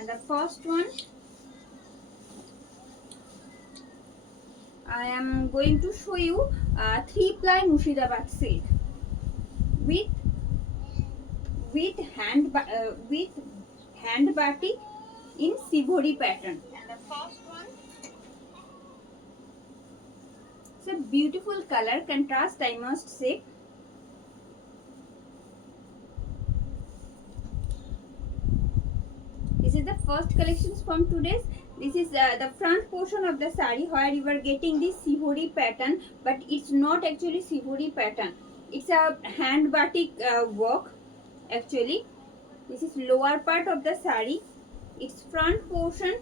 And the first one, I am going to show you 3-ply Murshidabad silk with hand batik in Sivori pattern. And the first one, it's a beautiful color contrast, I must say. This is the first collections from today's. This is the front portion of the sari where you are getting this Sivori pattern, but it's not actually Sivori pattern. It's a hand batik work actually. This is lower part of the sari. Its front portion,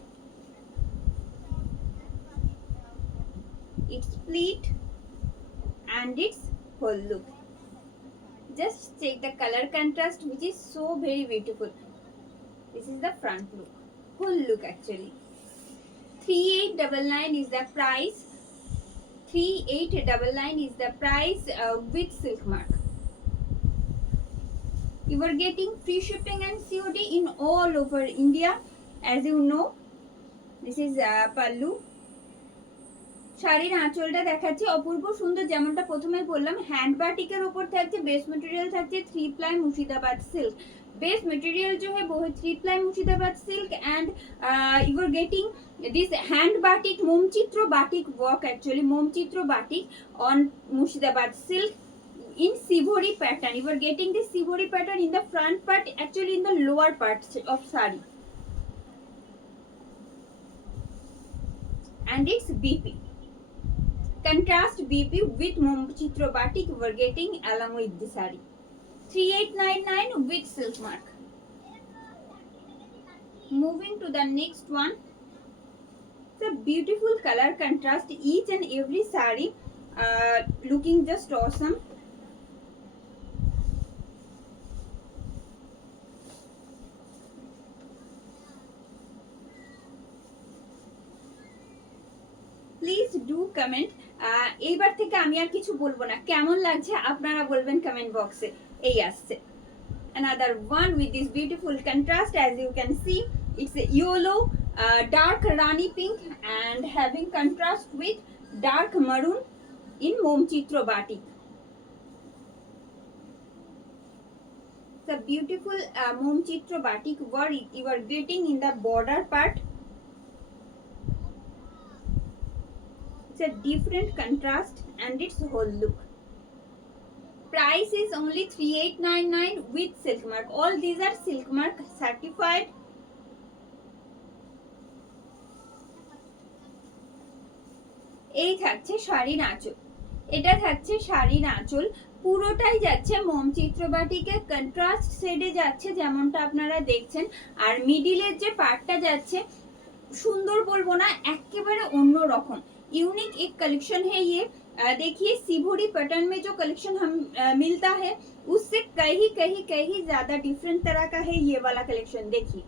its pleat, and its whole look. Just check the color contrast, which is so very beautiful. This is the front look, whole look actually. 3899 is the price. 3899 is the price with silk mark. You are getting free shipping and COD in all over India. As you know, this is pallu. শাড়ির আঁচলটা দেখাচ্ছি অপূর্ব সুন্দর, যেমনটা প্রথমে বললাম hand বাটিকের উপর থাকছে, বেস মেটেরিয়াল থাকছে 3-ply Murshidabad silk. Base material जो है वो है 3-ply Murshidabad silk and you are getting this hand batik momchitro batik work, actually momchitro batik on Murshidabad silk in Sivori pattern. You are getting this Sivori pattern in the front part, actually in the lower part of sari, and it's BP contrast BP with momchitro batik you are getting along with the sari. 3899 with silk mark. Moving to the next one, the beautiful color contrast, each and every sari looking just awesome. Please do comment. এইবার থেকে আমি আর কিছু বলবো না, কেমন লাগছে আপনারা বলবেন কমেন্ট বক্সে। এই আসছে another one with this beautiful contrast. As you can see, it's a yellow, dark rani pink and having contrast with dark maroon in momchitro batik. It's a beautiful momchitro batik where you are getting in the border part. It's a different contrast and its whole look. Price is only 3899 with silk mark. All these are silk mark certified. এই থাকছে শাড়ির আঁচল, এটা থাকছে শাড়ির আঁচল, পুরোটাই যাচ্ছে মোমচিত্র বাটিকের কন্ট্রাস্ট শেডে যাচ্ছে যেমনটা আপনারা দেখছেন। আর মিডিলের যে পার্টটা যাচ্ছে, সুন্দর বলবো না, একেবারে অন্য রকম यूनिक एक कलेक्शन है ये। देखिए सिभोरी पैटर्न में जो कलेक्शन हम मिलता है उससे कहीं कहीं कहीं ज्यादा डिफरेंट तरह का है ये वाला कलेक्शन। देखिए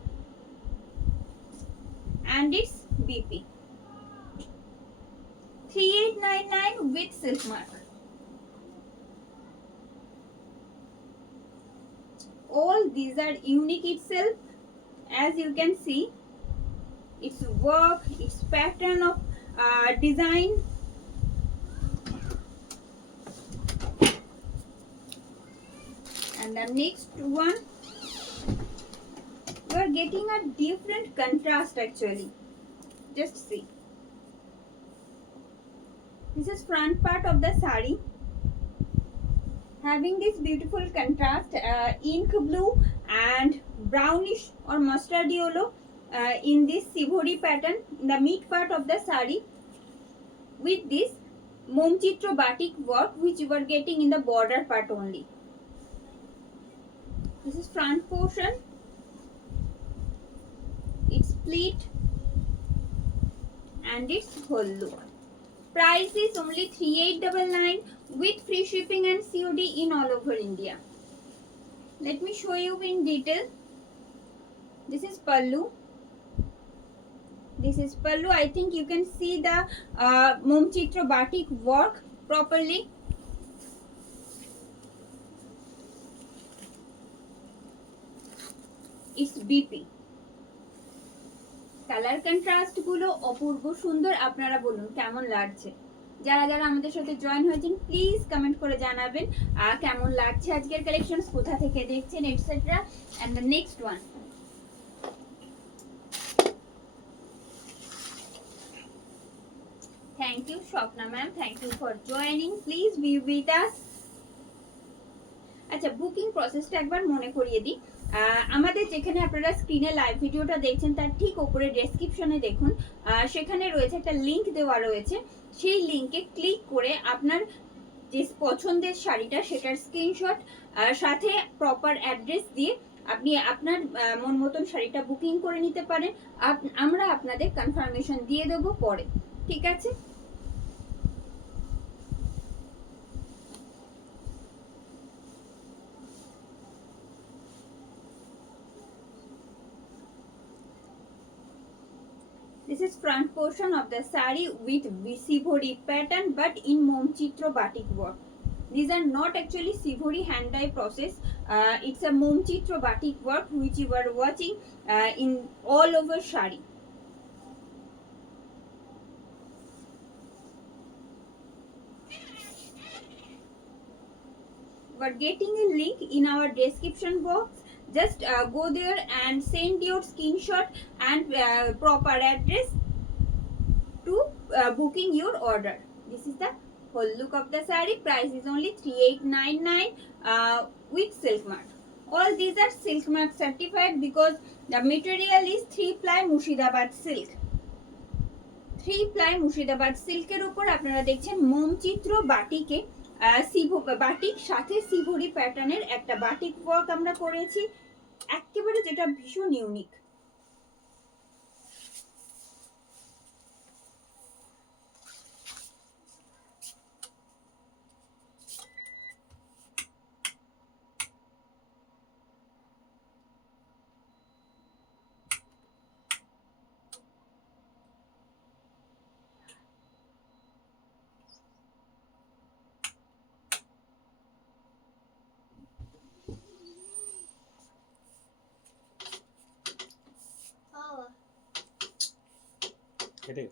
and it's BP 3899 with silk mark. All these are unique itself. As you can see, its work, its pattern of design, and the next one you are getting a different contrast actually. Just see, this is front part of the sari having this beautiful contrast, ink blue and brownish or mustard yellow in this Sivori pattern in the mid part of the sari with this momchitro batik work which you are getting in the border part only. This is front portion, its pleat and its whole look. Price is only 3899 with free shipping and COD in all over India. Let me show you in detail. This is pallu. This is pallu. I think you can see the momchitro batik work properly. It's BP. Colour contrast গুলো অপূর্ব সুন্দর। আপনারা বলুন কেমন লাগছে। যারা যারা আমাদের সাথে জয়েন হয়েছেন প্লিজ কমেন্ট করে জানাবেন কেমন লাগছে আজকের কালেকশনস, কোথা থেকে দেখছেন etcetera. And the next one, thank you Swapna ma'am, thank you for joining, please be with us. আচ্ছা, বুকিং প্রসেসটা একবার মনে করিয়ে দিই। আমাদের যেখানে আপনারা স্ক্রিনে লাইভ ভিডিওটা দেখছেন তার ঠিক উপরে ডেসক্রিপশনে দেখুন, সেখানে রয়েছে একটা লিংক দেওয়া রয়েছে। সেই লিংকে ক্লিক করে আপনার যে পছন্দের শাড়িটা সেটার স্ক্রিনশট সাথে প্রপার অ্যাড্রেস দিয়ে আপনি আপনার মন মতন শাড়িটা বুকিং করে নিতে পারেন। আমরা আপনাদের কনফার্মেশন দিয়ে দেবো পরে, ঠিক আছে? This is front portion of the sari with Sivori pattern but in Momchitro batik work. These are not actually Sivori hand dye process. It's a Momchitro batik work which you are watching in all over sari. You are getting a link in our description box. Just go there and send your screenshot and proper address to booking your order. This is the whole look of the saree. Price is only 3899 with silk mark. All these are silk mark certified because the material is 3-ply Murshidabad silk. 3-ply Murshidabad silker উপর আপনারা দেখছেন মোমচিত্র বাটিকে batik সাথে সিভরি প্যাটার্নের একটা batik work আমরা করেছি, একেবারে যেটা ভীষণ ইউনিক। কেটে